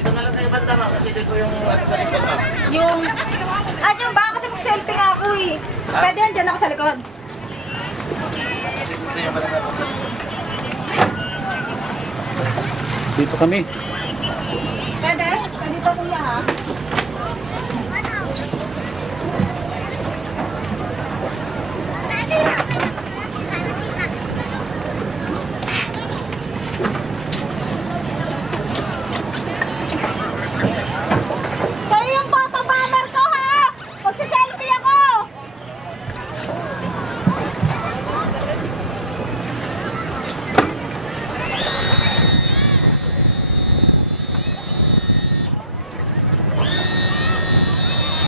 Dito na lang kayo banda ma'am, kasi dito yung ano sa likod ma'am. Yung... yung ba? Kasi selfie nga ako eh. Pwede yan dyan ako sa likod. Kasi dito yung banda ma'am sa likod. Dito kami. Pwede? Pwede to kuya ha?